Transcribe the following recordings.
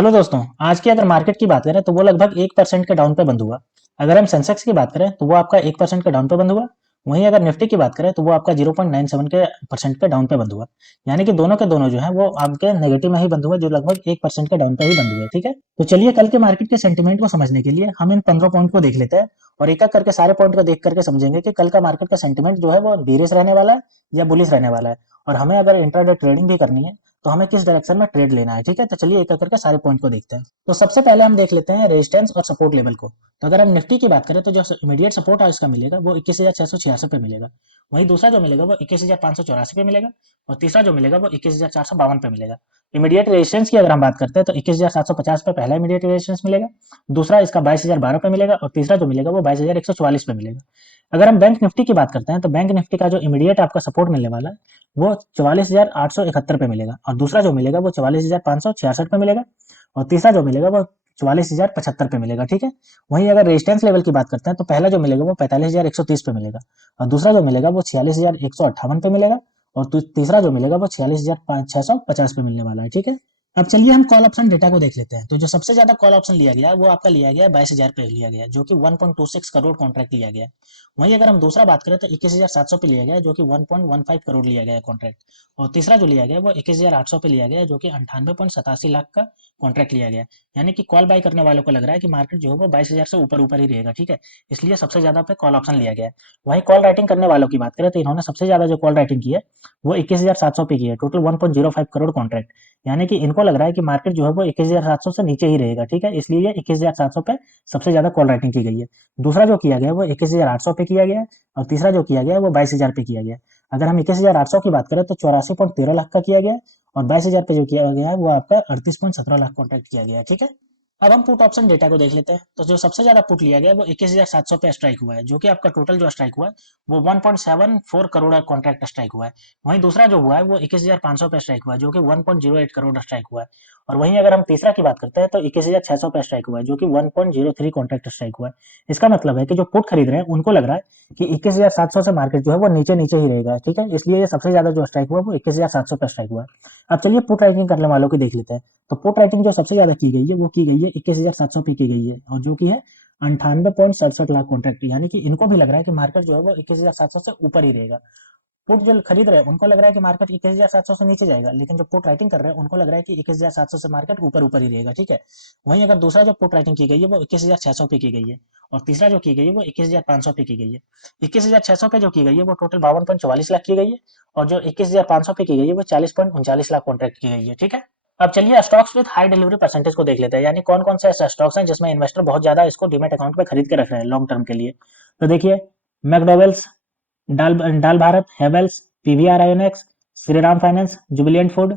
Hello दोस्तों, आज की अगर मार्केट की बात करें तो वो लगभग 1% के डाउन पे बंद हुआ। अगर हम सेंसेक्स की बात करें तो वो आपका 1% के डाउन पे बंद हुआ। वहीं अगर निफ्टी की बात करें तो वो आपका 0.97 के परसेंट के डाउन पे बंद हुआ। यानी कि दोनों के दोनों जो है वो आपके नेगेटिव में ही बंद हुए, जो लगभग 1% के डाउन पे ही बंद हुए। ठीक है, तो चलिए कल के मार्केट के सेंटीमेंट को समझने के लिए हम इन 15 पॉइंट को देख लेते हैं और एक एक करके सारे पॉइंट को देख करके समझेंगे कि कल का मार्केट का सेंटीमेंट जो है वो बीरिश रहने वाला है या बुलिश रहने वाला है। और हमें अगर इंट्राडे ट्रेडिंग भी करनी है तो हमें किस डायरेक्शन में ट्रेड लेना है। ठीक है, तो चलिए एक एक करके सारे पॉइंट को देखते हैं। तो सबसे पहले हम देख लेते हैं रेजिस्टेंस और सपोर्ट लेवल को। तो अगर हम निफ्टी की बात करें तो जो इमीडिएट सपोर्ट है उसका मिलेगा वो 21,686 पे मिलेगा। वहीं दूसरा जो मिलेगा वो 21,584 पे मिलेगा। और तीसरा जो मिलेगा वो 21,452 पे मिलेगा। इमीडिएट रेजिस्टेंस की अगर हम बात करते हैं तो 21,750 पे पहला इमीडिएट रेजिस्टेंस मिलेगा। दूसरा इसका 22,012 पे मिलेगा और तीसरा जो मिलेगा वो 22,144 पे मिलेगा। अगर हम बैंक निफ्टी की बात करते हैं तो बैंक निफ्टी का जो इमीडिएट आपका सपोर्ट मिलने वाला है वो 44,871 पे मिलेगा और दूसरा जो मिलेगा वो 44,566 पे मिलेगा और तीसरा जो मिलेगा वो 44,075 पे मिलेगा। ठीक है, वहीं अगर रेजिस्टेंस लेवल की बात करते हैं तो पहला जो मिलेगा वो 45,130 पे मिलेगा और दूसरा जो मिलेगा वो 46,158 पे मिलेगा और तीसरा जो मिलेगा वो 46,650 पे मिलने वाला है। ठीक है, अब चलिए हम कॉल ऑप्शन डेटा को देख लेते हैं। तो जो सबसे ज्यादा कॉल ऑप्शन लिया गया है वो आपका लिया गया है 22,000 पे लिया गया है, जो कि 1.26 करोड़ कॉन्ट्रैक्ट लिया गया है। वहीं अगर हम दूसरा बात करें तो 21,700 पे लिया गया है, जो कि 1.15 करोड़ लिया गया है कॉन्ट्रैक्ट। और तीसरा जो लिया गया है वो 21,800 पे लिया गया है, जो कि 98.87 लाख का कॉन्ट्रैक्ट लिया गया है। यानी कि कॉल बाय करने वालों को लग रहा है कि मार्केट जो है वो 22,000 से ऊपर ऊपर ही रहेगा। ठीक है, इसलिए सबसे ज्यादा पे कॉल ऑप्शन लिया गया है। वहीं कॉल राइटिंग करने वालों की बात करें तो इन्होंने सबसे ज्यादा जो कॉल राइटिंग की है वो 21,700 पे की है, टोटल 1.05 करोड़ कॉन्ट्रैक्ट। यानी कि इनको लग रहा है कि मार्केट जो है वो 21,700 से नीचे ही रहेगा। ठीक है, इसलिए ये 21,700 पे सबसे ज्यादा कॉल राइटिंग की गई है। दूसरा जो किया गया है वो 21,800 पे किया गया है और तीसरा जो किया गया है वो 22,000 पे किया गया है। अगर हम 21,800 की बात करें तो 84.13 लाख का किया गया है और 22,000 पे जो किया गया है वो आपका 38.17 लाख कॉन्ट्रैक्ट किया गया है। ठीक है, अब हम पुट ऑप्शन डेटा को देख लेते हैं। तो जो सबसे ज्यादा पुट लिया गया है वो 21,700 पे स्ट्राइक हुआ है, जो कि आपका टोटल जो स्ट्राइक हुआ है वो 1.74 करोड़ कॉन्ट्रैक्ट स्ट्राइक हुआ है। वहीं दूसरा जो हुआ है वो 21,500 पे स्ट्राइक हुआ है, जो कि 1.08 करोड़ स्ट्राइक हुआ है। और वहीं अगर हम तीसरा की बात करते हैं तो 21,600 पे स्ट्राइक हुआ है, जो कि 1.03 कॉन्ट्रैक्ट स्ट्राइक हुआ है। इसका मतलब है कि जो पुट खरीद रहे हैं उनको लग रहा है कि 21,700 से मार्केट जो है वो नीचे नीचे ही रहेगा। ठीक है, इसलिए ये सबसे ज्यादा जो स्ट्राइक हुआ है वो 21,700 पे स्ट्राइक हुआ है। अब चलिए पुट राइटिंग करने वालों की देख लेते हैं। तो पुट राइटिंग जो सबसे ज्यादा की गई है वो की गई है 21,700 पे की गई है और जो कि है 98.67 लाख कॉन्ट्रैक्ट। यानी कि इनको भी लग रहा है कि मार्केट जो है वो 21,700 से ऊपर ही रहेगा। पुट जो खरीद रहे हैं उनको लग रहा है कि मार्केट 21,700 से नीचे जाएगा, लेकिन जो पुट राइटिंग कर रहे हैं उनको लग रहा है कि 21,700 से मार्केट ऊपर ऊपर ही रहेगा। ठीक है, वहीं अगर दूसरा जो पुट राइटिंग की गई है वो 21,600 पे की गई है और तीसरा जो की गई है वो 21,500 पे की गई है। 21,600 पे जो की गई है वो टोटल 52.44 लाख की गई है और जो 21,500 पे की गई है वो 40.39 लाख कॉन्ट्रैक्ट की गई है। ठीक है, अब चलिए stocks with high delivery percentage को देख लेते हैं, यानी कौन कौन से ऐसे स्टॉक्स हैं जिसमें इन्वेस्टर बहुत ज्यादा इसको डीमेट अकाउंट पे खरीद के रख रहे हैं लॉन्ग टर्म के लिए। तो देखिए, मैकडोवेल्स, डाल डाल Bharat, Havells, PVR INX, Shriram finance, Jubilant food,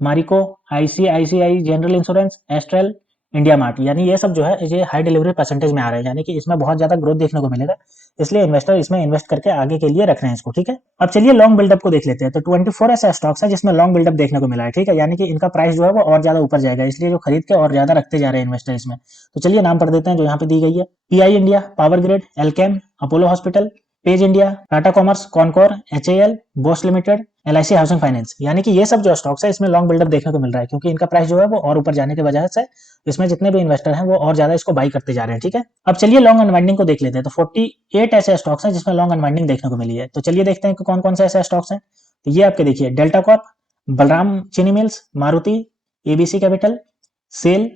Marico, ICICI General insurance, astral, India mart. यानी ये सब जो है ये हाई डिलीवरी परसेंटेज में आ रहे हैं, यानी कि इसमें बहुत ज्यादा ग्रोथ देखने को मिलेगा। इसलिए इन्वेस्टर इसमें इन्वेस्ट करके आगे के लिए रख रहे हैं इसको। ठीक है, अब चलिए लॉन्ग बिल्डअप को देख लेते हैं। तो 24 ऐसे स्टॉक्स है जिसमें लॉन्ग बिल्डअप देखने को मिला है। ठीक है, यानी कि इनका प्राइस जो है वो और ज्यादा ऊपर जाएगा, इसलिए जो खरीद के और ज्यादा रखते जा रहे हैं इन्वेस्टर इसमें। तो चलिए नाम पढ़ देते हैं जो यहाँ पे दी गई है। Pi India, power grid, Alkem, Apollo hospital, page India, Tata commerce, Concor, HAL, Bose limited, LIC housing finance. यानी कि ये सब जो स्टॉक्स है इसमें लॉन्ग बिल्डअप देखने को मिल रहा है, क्योंकि इनका प्राइस जो है वो और ऊपर जाने की वजह से इसमें जितने भी इन्वेस्टर हैं वो और ज्यादा इसको बाई करते जा रहे हैं। ठीक है, अब चलिए लॉन्ग अनवाइंडिंग को देख लेते हैं। तो 48 ऐसे स्टॉक्स हैं जिसमें लॉन्ग अनवाइंडिंग देखने को मिली है। तो चलिए देखते हैं कि कौन कौन से ऐसे स्टॉक्स हैं। तो ये आपके देखिए, delta Corp, Balram Chini Mills, Maruti, ABC Capital, SAIL,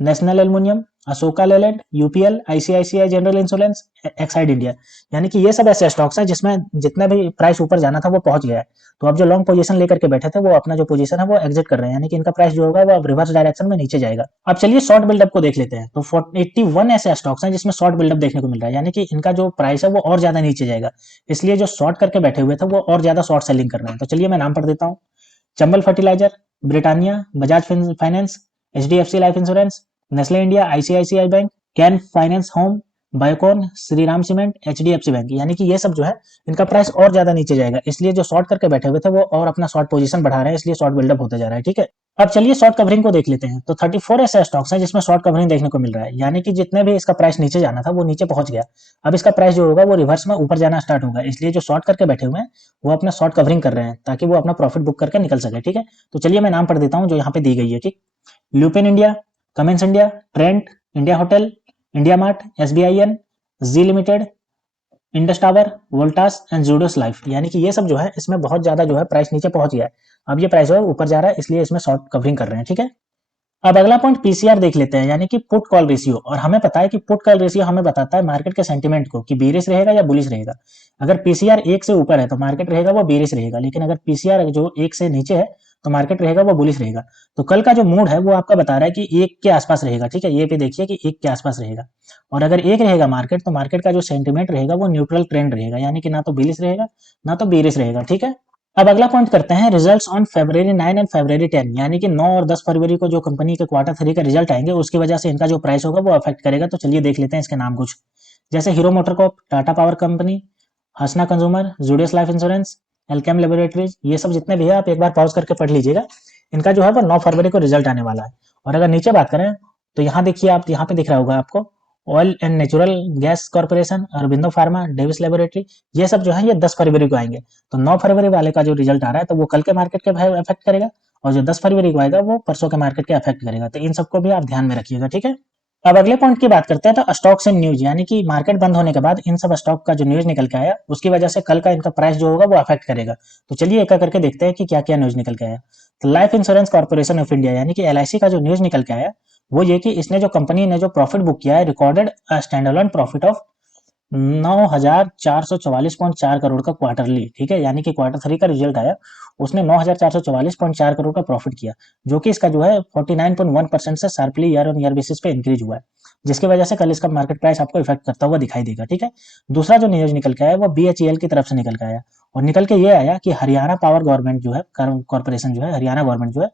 National Aluminium, Ashoka Leyland, UPL, ICICI General Insurance, Exide India. यानी कि ये सब ऐसे स्टॉक्स हैं जिसमें जितना भी प्राइस ऊपर जाना था वो पहुंच गया है। तो अब जो लॉन्ग पोजीशन लेकर के बैठे थे वो अपना जो पोजीशन है वो एग्जिट कर रहे हैं, यानी कि इनका प्राइस जो होगा वो अब रिवर्स डायरेक्शन में नीचे जाएगा। अब चलिए शॉर्ट बिल्डअप को देख लेते हैं। तो 81 ऐसे स्टॉक्स हैं जिसमें शॉर्ट बिल्डअप देखने को मिल रहा है, यानी कि इनका जो प्राइस है वो और ज्यादा नीचे जाएगा। इसलिए जो शॉर्ट करके बैठे हुए थे वो और ज्यादा शॉर्ट सेलिंग कर रहे हैं। तो चलिए मैं नाम पढ़ देता हूँ। Chambal Fertiliser, Britannia, Bajaj Finance, HDFC Life Insurance, Nestle India, ICICI Bank, Can Finance Home, Biocon, Shriram Cement, HDFC Bank. यानी कि ये सब जो है इनका प्राइस और ज्यादा नीचे जाएगा, इसलिए जो शॉर्ट करके बैठे हुए थे वो और अपना शॉर्ट पोजीशन बढ़ा रहे हैं, इसलिए शॉर्ट बिल्डअप होते जा रहा है। ठीक है, अब चलिए शॉर्ट कवरिंग को देख लेते हैं। तो 34 ऐसे स्टॉक्स हैं जिसमें शॉर्ट कवरिंग देखने को मिल रहा है, यानी कि जितने भी इसका प्राइस नीचे जाना था वो नीचे पहुंच गया। अब इसका प्राइस जो होगा वो रिवर्स में ऊपर जाना स्टार्ट होगा, इसलिए जो शॉर्ट करके बैठे हुए हैं वो अपना शॉर्ट कवरिंग कर रहे हैं ताकि वो अपना प्रॉफिट बुक करके निकल सके। ठीक है, तो चलिए मैं नाम पढ़ देता हूँ जो यहाँ पे दी गई है। ठीक, Lupin India, Cummins India, Trent, India Hotel, India Mart, SBIN, Zee limited, Indus Tower, Voltas and Zydus Life. यानी कि ये सब जो है इसमें बहुत ज्यादा जो है प्राइस नीचे पहुंच गया है। अब ये प्राइस जो है ऊपर जा रहा है, इसलिए इसमें शॉर्ट कवरिंग कर रहे हैं। ठीक है, अब अगला पॉइंट पीसीआर देख लेते हैं, यानी कि पुट कॉल रेशियो। और हमें पता है कि पुट कॉल रेशियो हमें बताता है मार्केट के सेंटीमेंट को कि बीरिश रहेगा या बुलिश रहेगा। अगर पीसीआर 1 से ऊपर है तो मार्केट रहेगा वो बीरिश रहेगा, लेकिन अगर पीसीआर जो 1 से नीचे है तो मार्केट रहेगा वो बुलिश रहेगा। तो कल का जो मूड है वो आपका बता रहा है कि 1 के आसपास रहेगा। ठीक है, ये पे देखिए कि 1 के आसपास रहेगा। और अगर 1 रहेगा मार्केट, तो मार्केट का जो सेंटीमेंट रहेगा वो न्यूट्रल ट्रेंड रहेगा, यानी कि ना तो बिलिश रहेगा ना तो बीरिश रहेगा। ठीक है, अब अगला पॉइंट करते हैं results on February 9 and February 10, यानी कि 9 और 10 फरवरी को जो कंपनी के क्वार्टर 3 का रिजल्ट आएंगे उसकी वजह से इनका जो प्राइस होगा वो अफेक्ट करेगा। तो चलिए देख लेते हैं इसके नाम कुछ, जैसे Hero MotoCorp, Tata Power company, हसना consumer, Zydus Life Insurance, Alkem Laboratories. ये सब जितने भी है आप एक बार पॉज करके पढ़ लीजिएगा। इनका जो है वो 9 फरवरी को रिजल्ट आने वाला है। और अगर नीचे बात करें तो यहाँ देखिए, आप यहाँ पे दिख रहा होगा आपको oil and natural gas corporation, Aurobindo pharma, Davis laboratory, ये सब जो है ये 10 फरवरी को आएंगे। तो 9 फरवरी वाले का जो रिजल्ट आ रहा है तो वो कल के मार्केट के अफेक्ट करेगा, और जो 10 फरवरी को आएगा वो परसों के मार्केट के अफेक्ट करेगा। तो इन सबको भी आप ध्यान में रखिएगा। ठीक है, अब अगले पॉइंट की बात करते हैं तो स्टॉक्स एंड न्यूज, यानी कि मार्केट बंद होने के बाद इन सब स्टॉक का जो न्यूज निकल के आया उसकी वजह से कल का इनका प्राइस जो होगा वो अफेक्ट करेगा। तो चलिए एक करके देखते हैं कि क्या क्या न्यूज निकल के आया। तो life insurance corporation of India, यानी कि LIC का जो न्यूज निकल के आया वो ये कि इसने जो कंपनी ने जो प्रॉफिट बुक किया है, recorded stand alone profit of 9,444.4 crore का क्वार्टरली। ठीक है, यानी कि क्वार्टर 3 का रिजल्ट आया, उसने 9,444.4 करोड़ का प्रॉफिट किया, जो कि इसका जो है 49.1% से sharply year on year basis पे इंक्रीज हुआ है, जिसकी वजह से कल इसका मार्केट प्राइस आपको इफेक्ट करता हुआ दिखाई देगा। ठीक है, दूसरा जो न्यूज निकल के आया वो BHEL की तरफ से निकल के आया, और निकल के ये आया कि हरियाणा पावर गवर्नमेंट जो है, कॉर्पोरेशन जो है, हरियाणा गवर्नमेंट जो है,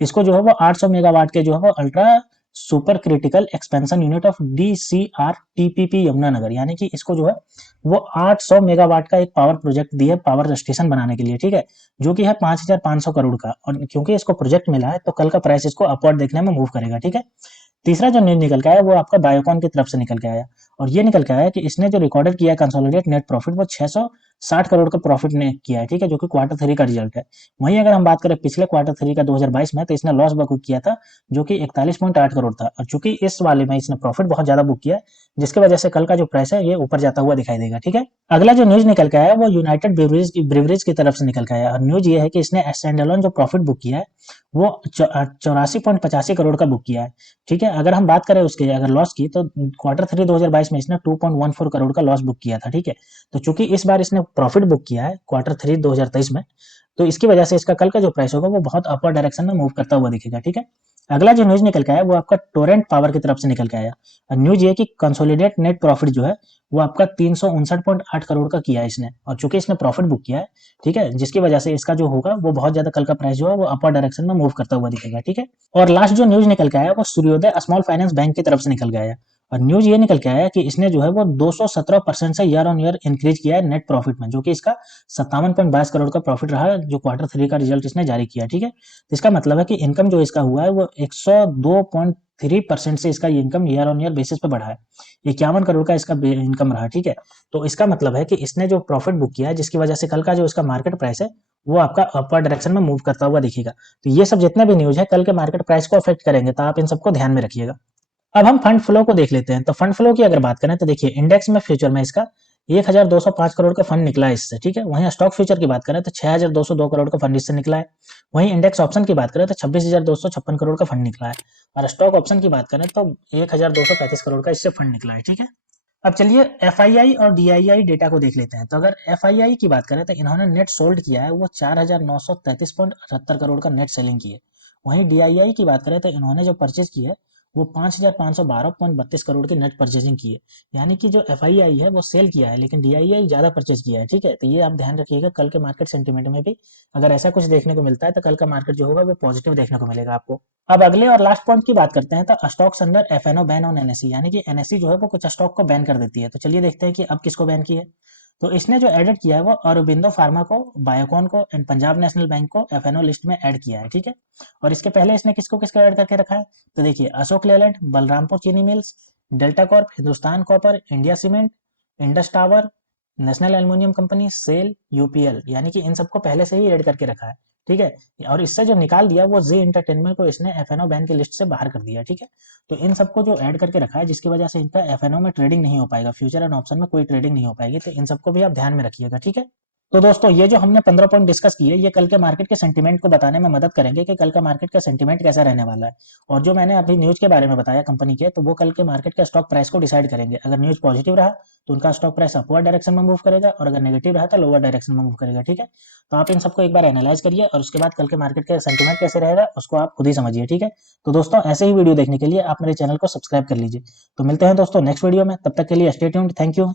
इसको जो है वो 800 मेगावाट के जो है वो ultra super critical expansion unit of DCR-TPP Yamunanagar, यानी कि इसको जो है वो 800 मेगावाट का एक पावर प्रोजेक्ट दिया पावर स्टेशन बनाने के लिए। ठीक है, जो कि है 5,500 करोड़ का, और क्योंकि इसको प्रोजेक्ट मिला है तो कल का प्राइस इसको अपवर्ड देखने में मूव करेगा। ठीक है, तीसरा जो न्यूज निकल के आया वो आपका बायोकॉन की तरफ से निकल के आया, और ये निकल के आया कि इसने जो रिकॉर्डेड किया है कंसोलिडेट नेट प्रॉफिट वो 660 करोड़ का प्रॉफिट ने किया है। ठीक है, जो कि क्वार्टर 3 का रिजल्ट है। वहीं अगर हम बात करें पिछले क्वार्टर 3 का 2022 में, तो इसने लॉस बुक किया था जो कि 41.8 करोड़ था, और चूंकि इस वाले में इसने प्रॉफिट बहुत ज्यादा बुक किया, जिसकी वजह से कल का जो प्राइस है ये ऊपर जाता हुआ दिखाई देगा। ठीक है, अगला जो न्यूज निकल के आया वो यूनाइटेड ब्रिवरीज की तरफ से निकल के आया, और न्यूज ये है कि इसने स्टैंड अलोन जो प्रॉफिट बुक किया है वो 84.85 करोड़ का बुक किया है। ठीक है, अगर हम बात करें उसके अगर लॉस की, तो क्वार्टर 3 2022 में इसने 2.14 करोड़ का लॉस बुक किया था। ठीक है, तो चूंकि इस बार इसने प्रॉफिट बुक किया है क्वार्टर 3 2023 में, तो इसकी वजह से इसका कल का जो प्राइस होगा वो बहुत अपर डायरेक्शन में मूव करता हुआ दिखेगा। ठीक है, अगला जो न्यूज निकल के आया वो आपका टोरेंट पावर की तरफ से निकल के आया, और न्यूज ये कि कंसोलिडेट नेट प्रॉफिट जो है वो आपका 359.8 करोड़ का किया है इसने, और चूंकि इसने प्रॉफिट बुक किया है, ठीक है, जिसकी वजह से इसका जो होगा वो बहुत ज्यादा कल का प्राइस जो है वो अपर डायरेक्शन में मूव करता हुआ दिखेगा। ठीक है, और लास्ट जो न्यूज निकल के आया वो सूर्योदय स्मॉल फाइनेंस बैंक की तरफ से निकल के आया, और न्यूज ये निकल के आया कि इसने जो है वो 217% से ईयर ऑन ईयर इंक्रीज किया है नेट प्रॉफिट में, जो कि इसका 57.22 करोड़ का प्रॉफिट रहा है जो क्वार्टर 3 का रिजल्ट इसने जारी किया। ठीक है, तो इसका मतलब है कि इनकम जो इसका हुआ है वो 102.3% से इसका income year on year basis पे बढ़ा है, 51 करोड़ का इसका इनकम रहा। ठीक है, तो इसका मतलब है कि इसने जो प्रॉफिट बुक किया है जिसकी वजह से कल का जो इसका मार्केट प्राइस है वो आपका अपर डायरेक्शन में मूव करता हुआ दिखेगा। तो ये सब जितने भी न्यूज है कल के मार्केट प्राइस को अफेक्ट करेंगे, तो आप इन सबको ध्यान में रखिएगा। अब हम फंड फ्लो को देख लेते हैं। तो फंड फ्लो की अगर बात करें तो देखिए, इंडेक्स में फ्यूचर में इसका 1,205 करोड़ का फंड निकला है इससे। ठीक है, वहीं स्टॉक फ्यूचर की बात करें तो 6,202 करोड़ का फंड इससे निकला है। वहीं इंडेक्स ऑप्शन की बात करें तो 26,256 करोड़ का फंड निकला है, और स्टॉक ऑप्शन की बात करें तो 1,235 करोड़ का इससे फंड निकला है। ठीक है, अब चलिए FII और DII डेटा को देख लेते हैं। तो अगर FII की बात करें तो इन्होंने नेट सोल्ड किया है वो 4,933.78 करोड़ का नेट सेलिंग की है। वहीं DII की बात करें तो इन्होंने जो परचेज की है वो 5,512.32 करोड़ की नेट परचेजिंग की है। यानी कि जो FII है वो सेल किया है, लेकिन DII ज्यादा परचेज किया है। ठीक है, तो ये आप ध्यान रखिएगा, कल के मार्केट सेंटीमेंट में भी अगर ऐसा कुछ देखने को मिलता है तो कल का मार्केट जो होगा वो पॉजिटिव देखने को मिलेगा आपको। अब अगले और लास्ट पॉइंट की बात करते हैं तो stocks under FNO ban on NSE, यानी कि NSE जो है वो कुछ स्टॉक को बैन कर देती है। तो चलिए देखते हैं कि अब किसको बैन की है। तो इसने जो एडिट किया है वो अरबिंदो फार्मा को, बायोकॉन को एंड पंजाब नेशनल बैंक को FNO लिस्ट में ऐड किया है। ठीक है, और इसके पहले इसने किसको किसको ऐड करके रखा है, तो देखिए Ashok Leyland, Balrampur Chini Mills, Delta Corp, Hindustan Copper, India Cement, Indus Tower, National Aluminium Company, SAIL, UPL, यानी कि इन सबको पहले से ही ऐड करके रखा है। ठीक है। और इससे जो निकाल दिया वो जी एंटरटेनमेंट को इसने एफएनओ बैन की लिस्ट से बाहर कर दिया, ठीक है। तो इन सबको जो ऐड करके रखा है जिसकी वजह से इनका एफएनओ में ट्रेडिंग नहीं हो पाएगा, फ्यूचर एंड ऑप्शन में कोई ट्रेडिंग नहीं हो पाएगी, तो इन सबको भी आप ध्यान में रखिएगा, ठीक है। तो दोस्तों ये जो हमने 15 पॉइंट डिस्कस किए ये कल के मार्केट के सेंटीमेंट को बताने में मदद करेंगे कि कल का मार्केट का सेंटीमेंट कैसा रहने वाला है। और जो मैंने अभी न्यूज के बारे में बताया कंपनी के, तो वो कल के मार्केट के स्टॉक प्राइस को डिसाइड करेंगे। अगर न्यूज पॉजिटिव रहा तो उनका स्टॉक प्राइस अपवर्ड डायरेक्शन में मूव करेगा, और अगर नेगेटिव रहा तो लोअर डायरेक्शन में मूव करेगा, ठीक है। तो आप इन सबको एक बार एनालाइज करिए और उसके बाद कल के मार्केट का सेंटीमेंट कैसे रहेगा उसको आप खुद ही समझिए, ठीक है। तो दोस्तों ऐसे ही वीडियो देखने के लिए आप मेरे चैनल को सब्सक्राइब कर लीजिए। तो मिलते हैं दोस्तों नेक्स्ट वीडियो में, तब तक के लिए स्टे ट्यून्ड, थैंक यू।